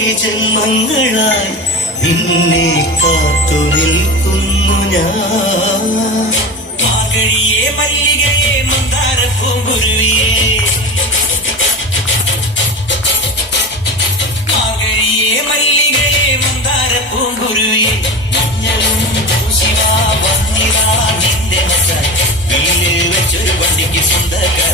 കോടി ജന്മങ്ങളായി നിന്നെ കാത്തു നിൽക്കുന്നു ഞാൻ. പാകഴിയെ മല്ലികയെ മന്ദാരപ്പൂങ്കുരുവിയെ പാകഴിയെ മല്ലികയെ മന്ദാരപ്പൂങ്കുരുവിയെ മഞ്ഞളും വന്നിതാ നിന്റെ മസാ വീട്ടിൽ വെച്ചൊരു വണ്ടിക്ക് സ്വന്തക്കാർ